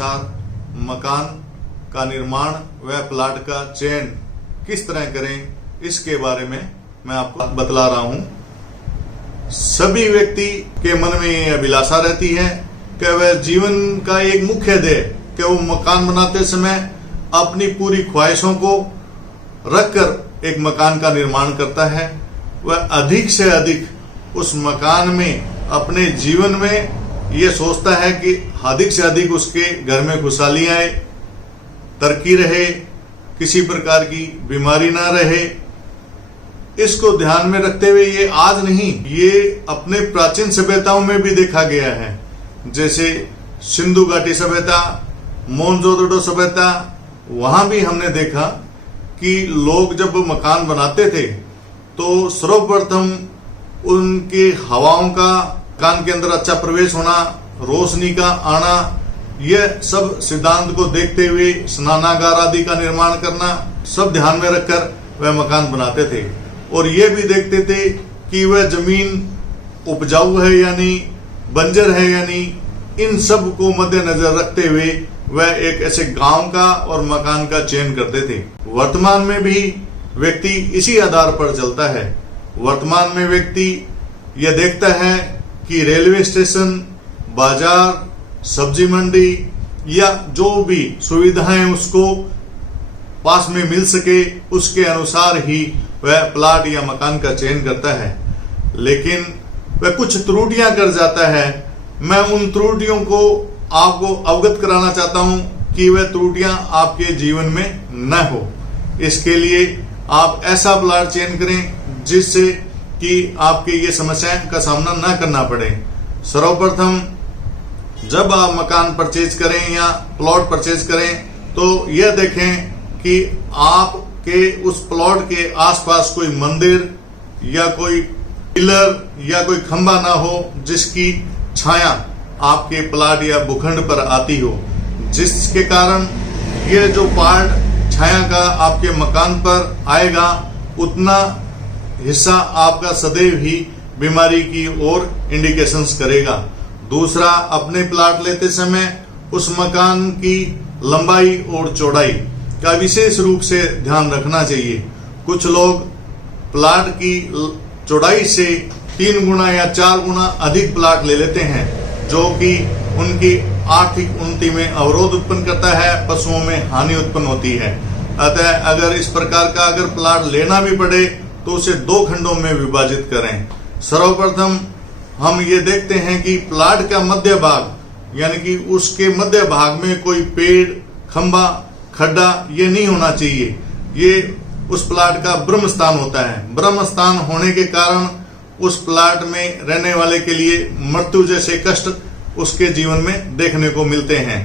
अनुसार मकान का निर्माण व प्लाट का चयन किस तरह करें, इसके बारे में मैं आपको बतला रहा हूं। सभी व्यक्ति के मन में ये अभिलाषा रहती है कि वह जीवन का एक मुख्य ध्येय कि वो मकान बनाते समय अपनी पूरी ख्वाहिशों को रखकर एक मकान का निर्माण करता है। वह अधिक से अधिक उस मकान में अपने जीवन में ये सोचता है कि अधिक से अधिक उसके घर में खुशहाली आए, तरक्की रहे, किसी प्रकार की बीमारी ना रहे। इसको ध्यान में रखते हुए ये आज नहीं, ये अपने प्राचीन सभ्यताओं में भी देखा गया है। जैसे सिंधु घाटी सभ्यता, मोहनजोदड़ो सभ्यता, वहां भी हमने देखा कि लोग जब मकान बनाते थे तो सर्वप्रथम उनके हवाओं का मकान के अंदर अच्छा प्रवेश होना, रोशनी का आना, यह सब सिद्धांत को देखते हुए स्नानागार आदि का निर्माण करना सब ध्यान में रखकर वह मकान बनाते थे। और यह भी देखते थे कि वह जमीन उपजाऊ है यानी बंजर है यानी, इन सब को मद्देनजर रखते हुए वह एक ऐसे गांव का और मकान का चयन करते थे। वर्तमान में भी व्यक्ति इसी आधार पर चलता है। वर्तमान में व्यक्ति यह देखता है कि रेलवे स्टेशन, बाजार, सब्जी मंडी या जो भी सुविधाएं उसको पास में मिल सके, उसके अनुसार ही वह प्लाट या मकान का चयन करता है। लेकिन वह कुछ त्रुटियां कर जाता है। मैं उन त्रुटियों को आपको अवगत कराना चाहता हूं कि वह त्रुटियां आपके जीवन में न हो। इसके लिए आप ऐसा प्लाट चयन करें जिससे कि आपके ये समस्याएं का सामना न करना पड़े। सर्वप्रथम जब आप मकान परचेज करें या प्लॉट परचेज करें तो यह देखें कि आपके उस प्लॉट के आसपास कोई मंदिर या कोई पिलर या कोई खंबा ना हो जिसकी छाया आपके प्लाट या भूखंड पर आती हो, जिसके कारण ये जो पार्ट छाया का आपके मकान पर आएगा उतना हिस्सा आपका सदैव ही बीमारी की ओर इंडिकेशंस करेगा। दूसरा, अपने प्लाट लेते समय उस मकान की लंबाई और चौड़ाई का विशेष रूप से ध्यान रखना चाहिए। कुछ लोग प्लाट की चौड़ाई से 3 गुना या 4 गुना अधिक प्लाट ले लेते हैं, जो कि उनकी आर्थिक उन्नति में अवरोध उत्पन्न करता है, पशुओं में हानि उत्पन्न होती है। अतः अगर इस प्रकार का अगर प्लाट लेना भी पड़े तो उसे 2 खंडों में विभाजित करें। सर्वप्रथम हम ये देखते हैं कि प्लाट का मध्य भाग यानी कि उसके मध्य भाग में कोई पेड़, खंबा, खड्डा ये नहीं होना चाहिए। ये उस प्लाट का ब्रह्म स्थान होता है। ब्रह्म स्थान होने के कारण उस प्लाट में रहने वाले के लिए मृत्यु जैसे कष्ट उसके जीवन में देखने को मिलते हैं।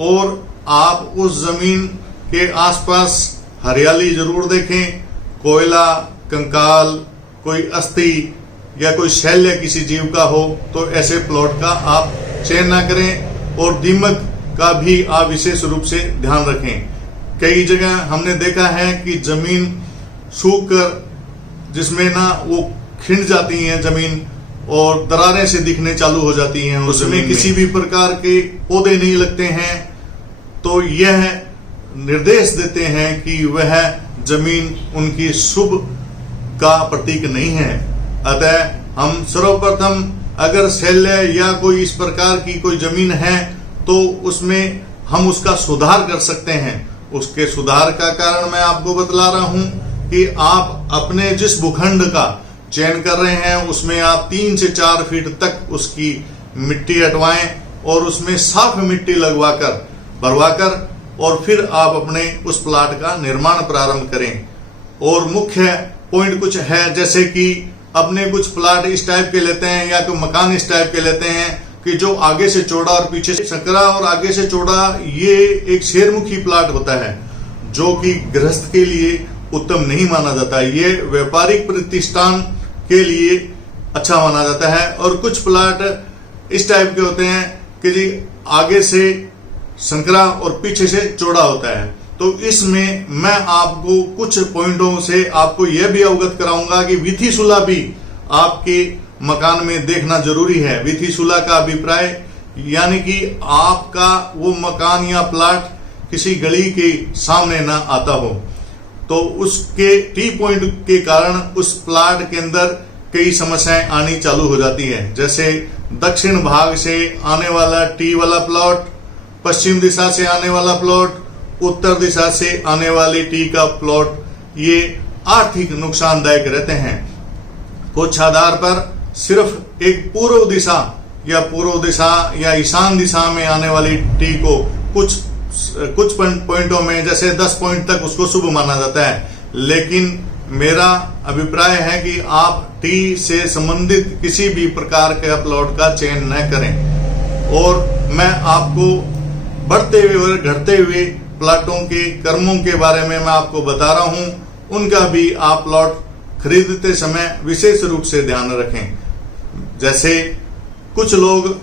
और आप उस जमीन के आसपास हरियाली जरूर देखें। कोयला, कंकाल, कोई अस्थि या कोई शैल्य किसी जीव का हो तो ऐसे प्लॉट का आप चयन ना करें। और दीमक का भी आप विशेष रूप से ध्यान रखें। कई जगह हमने देखा है कि जमीन सूख कर जिसमें ना वो खिंड जाती है जमीन और दरारें से दिखने चालू हो जाती हैं, उसमें किसी भी प्रकार के पौधे नहीं लगते हैं, तो यह निर्देश देते हैं कि वह जमीन उनकी शुभ का प्रतीक नहीं है। अतः हम सर्वप्रथम अगर शैल्य या कोई इस प्रकार की कोई जमीन है तो उसमें हम उसका सुधार कर सकते हैं। उसके सुधार का कारण मैं आपको बतला रहा हूं कि आप अपने जिस भूखंड का चयन कर रहे हैं उसमें आप 3 से 4 फीट तक उसकी मिट्टी हटवाएं और उसमें साफ मिट्टी लगवाकर भरवाकर और फिर आप अपने उस प्लाट का निर्माण प्रारंभ करें। और मुख्य पॉइंट कुछ है, जैसे कि अपने कुछ प्लाट इस टाइप के लेते हैं या कोई मकान इस टाइप के लेते हैं कि जो आगे से चौड़ा और पीछे से संकरा और आगे से चौड़ा, ये एक शेरमुखी प्लाट होता है जो कि गृहस्थ के लिए उत्तम नहीं माना जाता। ये व्यापारिक प्रतिष्ठान के लिए अच्छा माना जाता है। और कुछ प्लाट इस टाइप के होते हैं कि जी आगे से संकरा और पीछे से चौड़ा होता है। तो इसमें मैं आपको कुछ पॉइंटों से आपको यह भी अवगत कराऊंगा कि विधिशुला भी आपके मकान में देखना जरूरी है। विधिशुला का अभिप्राय यानी कि आपका वो मकान या प्लाट किसी गली के सामने ना आता हो, तो उसके टी पॉइंट के कारण उस प्लाट के अंदर कई समस्याएं आनी चालू हो जाती है। जैसे दक्षिण भाग से आने वाला टी वाला प्लॉट, पश्चिम दिशा से आने वाला प्लॉट, उत्तर दिशा से आने वाली टी का प्लॉट, ये आर्थिक नुकसानदायक रहते हैं। कुछ आधार पर सिर्फ एक पूर्व दिशा या ईशान दिशा में आने वाली टी को कुछ पॉइंटों में जैसे 10 पॉइंट तक उसको शुभ माना जाता है। लेकिन मेरा अभिप्राय है कि आप टी से संबंधित किसी भी प्रकार के प्लॉट का चयन न करें। और मैं आपको बढ़ते हुए और घटते हुए प्लॉटों के कर्मों के बारे में मैं आपको बता रहा हूं, उनका भी आप प्लॉट खरीदते समय विशेष रूप से ध्यान रखें। जैसे कुछ लोग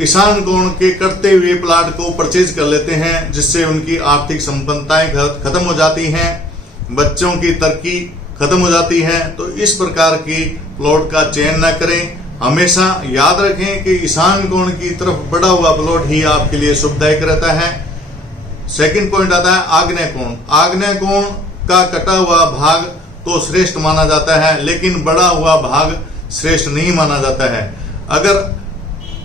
ईशान कोण के करते हुए प्लाट को परचेज कर लेते हैं, जिससे उनकी आर्थिक संपन्नताएं खत्म हो जाती हैं, बच्चों की तरक्की खत्म हो जाती है। तो इस प्रकार की प्लॉट का चयन न करें। हमेशा याद रखें कि ईशान कोण की तरफ बढ़ा हुआ प्लॉट ही आपके लिए शुभदायक रहता है। सेकंड पॉइंट आता है आग्नेय कोण। आग्नेय कोण का कटा हुआ भाग तो श्रेष्ठ माना जाता है, लेकिन बढ़ा हुआ भाग श्रेष्ठ नहीं माना जाता है। अगर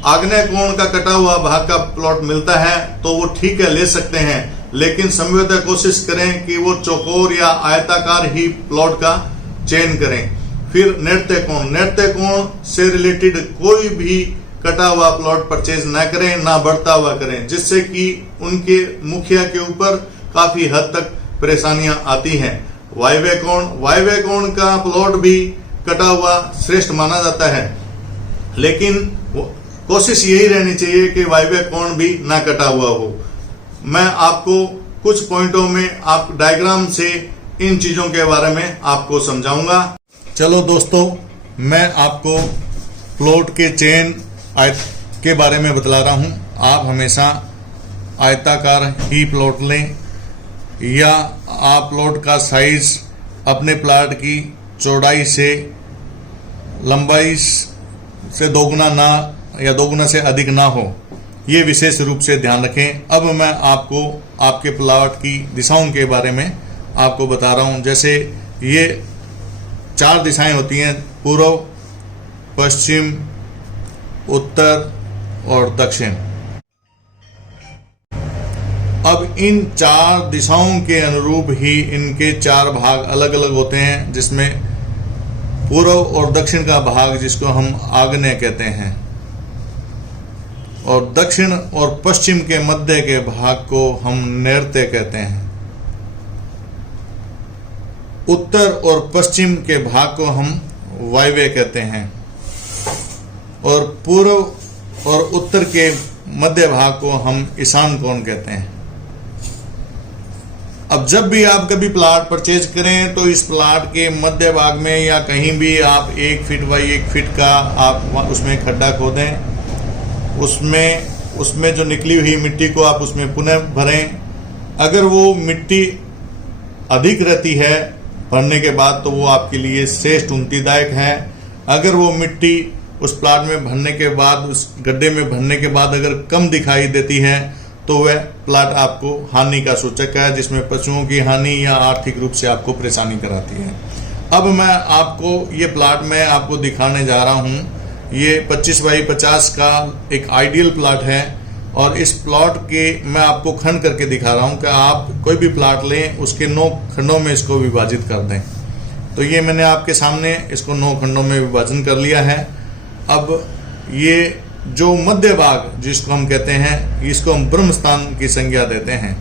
आग्नेय कोण का कटा हुआ भाग का प्लॉट मिलता है तो वो ठीक है, ले सकते हैं, लेकिन संभवतः कोशिश करें कि वो चौकोर या आयताकार ही प्लॉट का चयन करें। फिर नैत्य कोण। नैत्य कोण से रिलेटेड कोई भी कटा हुआ प्लॉट परचेज ना करें, ना बढ़ता हुआ करें, जिससे कि उनके मुखिया के ऊपर काफी हद तक परेशानियां आती हैं। वायव्य कोण। वायव्य कोण का प्लॉट भी कटा हुआ श्रेष्ठ माना जाता है, लेकिन कोशिश यही रहनी चाहिए कि वायव्य कोण भी ना कटा हुआ हो। मैं आपको कुछ पॉइंटों में आप डायग्राम से इन चीजों के बारे में आपको समझाऊंगा। चलो दोस्तों, मैं आपको प्लॉट के चयन के बारे में बतला रहा हूं। आप हमेशा आयताकार ही प्लॉट लें, या आप प्लॉट का साइज अपने प्लाट की चौड़ाई से लंबाई से दोगुना ना या दोगुना से अधिक ना हो, ये विशेष रूप से ध्यान रखें। अब मैं आपको आपके प्लॉट की दिशाओं के बारे में आपको बता रहा हूं। जैसे ये 4 दिशाएं होती हैं, पूर्व, पश्चिम, उत्तर और दक्षिण। अब इन 4 दिशाओं के अनुरूप ही इनके 4 भाग अलग अलग होते हैं, जिसमें पूर्व और दक्षिण का भाग जिसको हम आग्नेय कहते हैं, और दक्षिण और पश्चिम के मध्य के भाग को हम नैऋत्य कहते हैं। उत्तर और पश्चिम के भाग को हम वायव्य कहते हैं, और पूर्व और उत्तर के मध्य भाग को हम ईशान कोण कहते हैं। अब जब भी आप कभी प्लाट परचेज करें तो इस प्लाट के मध्य भाग में या कहीं भी आप 1 फीट बाई 1 फीट का आप उसमें खड्डा खोदें। उसमें जो निकली हुई मिट्टी को आप उसमें पुनः भरें। अगर वो मिट्टी अधिक रहती है भरने के बाद तो वो आपके लिए श्रेष्ठ उन्नतिदायक है। अगर वो मिट्टी उस प्लाट में भरने के बाद, उस गड्ढे में भरने के बाद अगर कम दिखाई देती है तो वह प्लाट आपको हानि का सूचक है, जिसमें पशुओं की हानि या आर्थिक रूप से आपको परेशानी कराती है। अब मैं आपको ये प्लाट में आपको दिखाने जा रहा हूँ। ये 25 बाई 50 का एक आइडियल प्लाट है, और इस प्लॉट के मैं आपको खंड करके दिखा रहा हूँ कि आप कोई भी प्लाट लें उसके 9 खंडों में इसको विभाजित कर दें। तो ये मैंने आपके सामने इसको 9 खंडों में विभाजन कर लिया है। अब ये जो मध्य भाग जिसको हम कहते हैं, इसको हम ब्रह्म स्थान की संज्ञा देते हैं,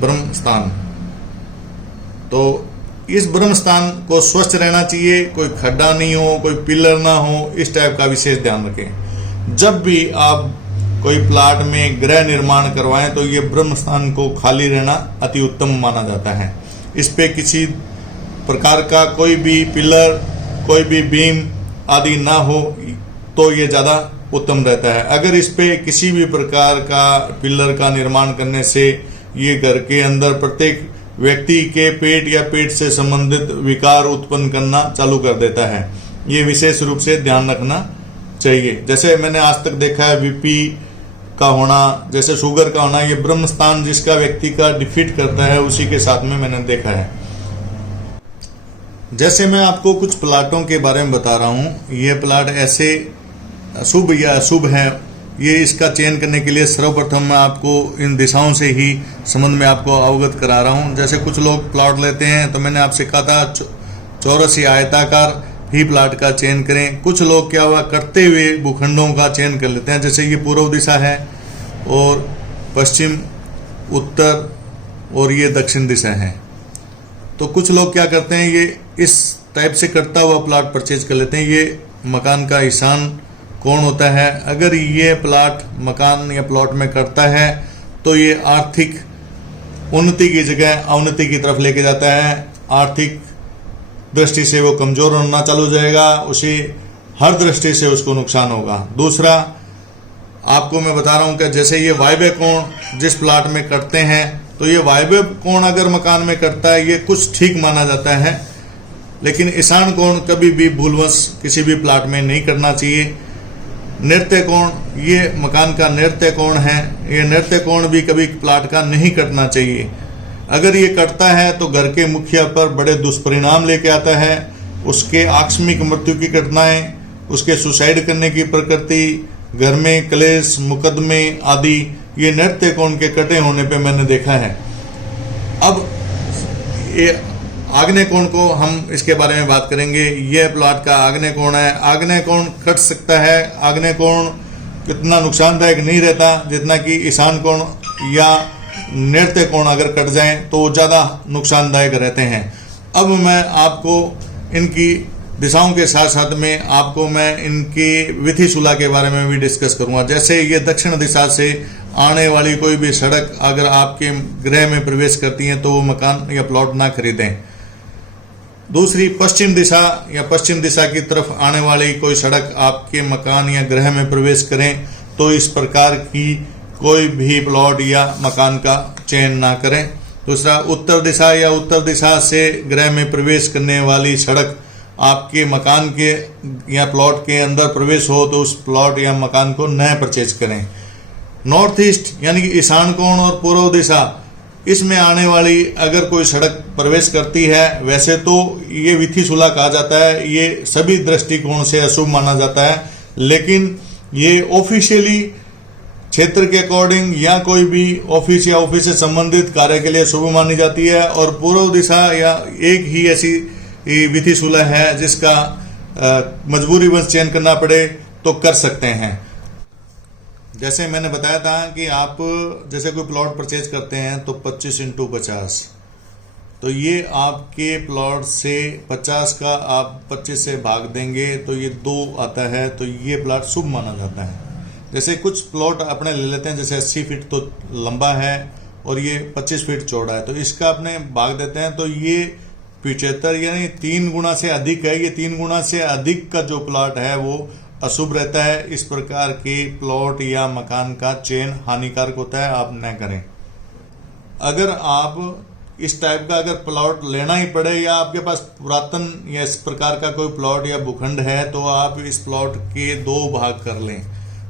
ब्रह्म स्थान। तो इस ब्रह्म स्थान को स्वच्छ रहना चाहिए, कोई खड्डा नहीं हो, कोई पिलर ना हो, इस टाइप का विशेष ध्यान रखें। जब भी आप कोई प्लाट में गृह निर्माण करवाएं तो ये ब्रह्म स्थान को खाली रहना अति उत्तम माना जाता है। इस पे किसी प्रकार का कोई भी पिलर, कोई भी बीम आदि ना हो तो ये ज़्यादा उत्तम रहता है। अगर इस पे किसी भी प्रकार का पिलर का निर्माण करने से ये घर के अंदर प्रत्येक व्यक्ति के पेट या पेट से संबंधित विकार उत्पन्न करना चालू कर देता है। ये विशेष रूप से ध्यान रखना चाहिए। जैसे मैंने आज तक देखा है बीपी का होना, जैसे शुगर का होना, ये ब्रह्म स्थान जिसका व्यक्ति का डिफीट करता है उसी के साथ में मैंने देखा है। जैसे मैं आपको कुछ प्लाटों के बारे में बता रहा हूँ, ये प्लाट ऐसे शुभ या अशुभ है, ये इसका चयन करने के लिए सर्वप्रथम मैं आपको इन दिशाओं से ही संबंध में आपको अवगत करा रहा हूँ। जैसे कुछ लोग प्लॉट लेते हैं तो मैंने आपसे कहा था चौरस या आयताकार ही प्लाट का चयन करें। कुछ लोग क्या हुआ कटते हुए भूखंडों का चयन कर लेते हैं, जैसे ये पूर्व दिशा है और पश्चिम, उत्तर और ये दक्षिण दिशा है। तो कुछ लोग क्या करते हैं, ये इस टाइप से कटता हुआ प्लाट परचेज कर लेते हैं। ये मकान का ईशान कोण होता है। अगर ये प्लाट मकान या प्लॉट में कटता है तो ये आर्थिक उन्नति की जगह अवनति की तरफ लेके जाता है। आर्थिक दृष्टि से वो कमजोर होना चालू हो जाएगा, उसे हर दृष्टि से उसको नुकसान होगा। दूसरा आपको मैं बता रहा हूं कि जैसे ये वायव्य कोण जिस प्लाट में कटते हैं, तो ये वायव्य कोण अगर मकान में कटता है ये कुछ ठीक माना जाता है, लेकिन ईशान कोण कभी भी भूलवश किसी भी प्लाट में नहीं करना चाहिए। नृत्य कोण, ये मकान का नृत्य कोण है, ये नृत्य कोण भी कभी प्लाट का नहीं कटना चाहिए। अगर ये कटता है तो घर के मुखिया पर बड़े दुष्परिणाम लेके आता है। उसके आकस्मिक मृत्यु की घटनाएं, उसके सुसाइड करने की प्रकृति, घर में क्लेश, मुकदमे आदि ये नृत्य कोण के कटे होने पे मैंने देखा है। अब ये आग्नेय कोण को हम इसके बारे में बात करेंगे। यह प्लॉट का आग्नेय कोण है। आग्नेय कोण कट सकता है। आग्नेय कोण कितना नुकसानदायक नहीं रहता जितना कि ईशान कोण या नृत्य कोण अगर कट जाएं तो ज़्यादा नुकसानदायक रहते हैं। अब मैं आपको इनकी दिशाओं के साथ साथ में आपको मैं इनकी विधि सुलह के बारे में भी डिस्कस करूंगा। जैसे ये दक्षिण दिशा से आने वाली कोई भी सड़क अगर आपके गृह में प्रवेश करती है तो वो मकान या प्लॉट ना खरीदें। दूसरी पश्चिम दिशा या पश्चिम दिशा की तरफ आने वाली कोई सड़क आपके मकान या गृह में प्रवेश करें तो इस प्रकार की कोई भी प्लॉट या मकान का चयन ना करें। दूसरा उत्तर दिशा या उत्तर दिशा से गृह में प्रवेश करने वाली सड़क आपके मकान के या प्लॉट के अंदर प्रवेश हो तो उस प्लॉट या मकान को न परचेज करें। नॉर्थ ईस्ट यानी कि ईशान कोण और पूर्व दिशा, इसमें आने वाली अगर कोई सड़क प्रवेश करती है, वैसे तो ये विधि सुलह कहा जाता है, ये सभी दृष्टिकोण से अशुभ माना जाता है, लेकिन ये ऑफिशियली क्षेत्र के अकॉर्डिंग या कोई भी ऑफिस या ऑफिस से संबंधित कार्य के लिए शुभ मानी जाती है। और पूर्व दिशा या एक ही ऐसी विधि सुलह है जिसका मजबूरीवश चयन करना पड़े तो कर सकते हैं। जैसे मैंने बताया था कि आप जैसे कोई प्लॉट परचेज करते हैं तो 25x50, तो ये आपके प्लॉट से 50 का आप 25 से भाग देंगे तो ये 2 आता है, तो ये प्लॉट शुभ माना जाता है। जैसे कुछ प्लॉट अपने ले लेते हैं, जैसे 80 फीट तो लंबा है और ये 25 फीट चौड़ा है, तो इसका अपने भाग देते हैं तो ये 75 यानी 3 गुना से अधिक है। ये 3 गुना से अधिक का जो प्लॉट है वो अशुभ रहता है। इस प्रकार के प्लॉट या मकान का चयन हानिकारक होता है, आप न करें। अगर आप इस टाइप का अगर प्लॉट लेना ही पड़े या आपके पास पुरातन या इस प्रकार का कोई प्लॉट या भूखंड है तो आप इस प्लॉट के 2 भाग कर लें।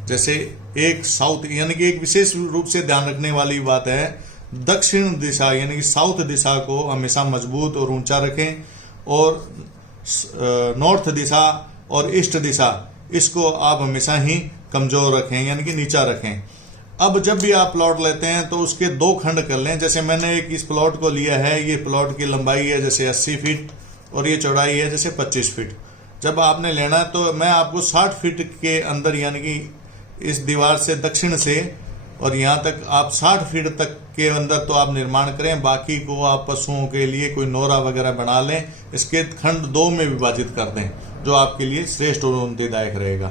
जैसे एक साउथ यानी कि एक विशेष रूप से ध्यान रखने वाली बात है, दक्षिण दिशा यानी कि साउथ दिशा को हमेशा मजबूत और ऊंचा रखें और नॉर्थ दिशा और ईस्ट दिशा इसको आप हमेशा ही कमजोर रखें यानी कि नीचा रखें। अब जब भी आप प्लॉट लेते हैं तो उसके 2 खंड कर लें। जैसे मैंने एक इस प्लॉट को लिया है, ये प्लॉट की लंबाई है जैसे 80 फीट और ये चौड़ाई है जैसे 25 फीट। जब आपने लेना है तो मैं आपको 60 फीट के अंदर यानी कि इस दीवार से दक्षिण से और यहाँ तक आप 60 फीट तक के अंदर तो आप निर्माण करें, बाकी को आप पशुओं के लिए कोई नोरा वगैरह बना लें। इसके खंड 2 में विभाजित कर दें जो आपके लिए श्रेष्ठ और उन्नतिदायक रहेगा।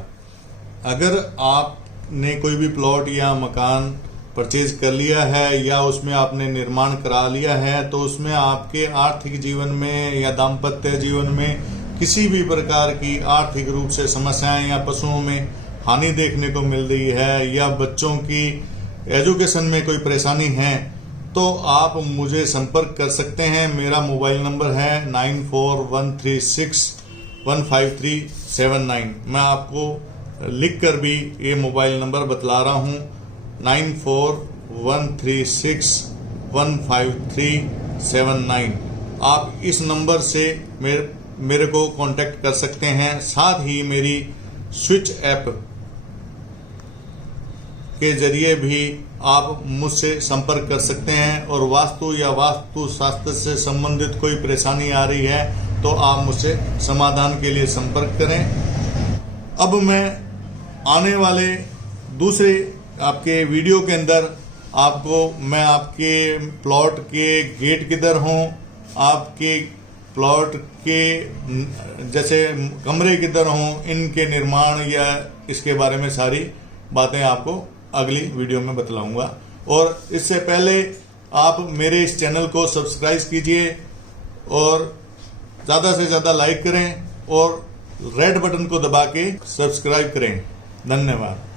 अगर आपने कोई भी प्लॉट या मकान परचेज कर लिया है या उसमें आपने निर्माण करा लिया है तो उसमें आपके आर्थिक जीवन में या दाम्पत्य जीवन में किसी भी प्रकार की आर्थिक रूप से समस्याएं या पशुओं में हानि देखने को मिल रही है या बच्चों की एजुकेशन में कोई परेशानी है तो आप मुझे संपर्क कर सकते हैं। मेरा मोबाइल नंबर है 9413615379। मैं आपको लिखकर भी ये मोबाइल नंबर बतला रहा हूँ 9413615379। आप इस नंबर से मेरे को कांटेक्ट कर सकते हैं। साथ ही मेरी स्विच ऐप के जरिए भी आप मुझसे संपर्क कर सकते हैं और वास्तु या वास्तु शास्त्र से संबंधित कोई परेशानी आ रही है तो आप मुझसे समाधान के लिए संपर्क करें। अब मैं आने वाले दूसरे आपके वीडियो के अंदर मैं आपके प्लॉट के गेट किधर हों, आपके प्लॉट के जैसे कमरे किधर हों, इनके निर्माण या इसके बारे में सारी बातें आपको अगली वीडियो में बतलाऊंगा। और इससे पहले आप मेरे इस चैनल को सब्सक्राइब कीजिए और ज़्यादा से ज़्यादा लाइक करें और रेड बटन को दबा के सब्सक्राइब करें। धन्यवाद।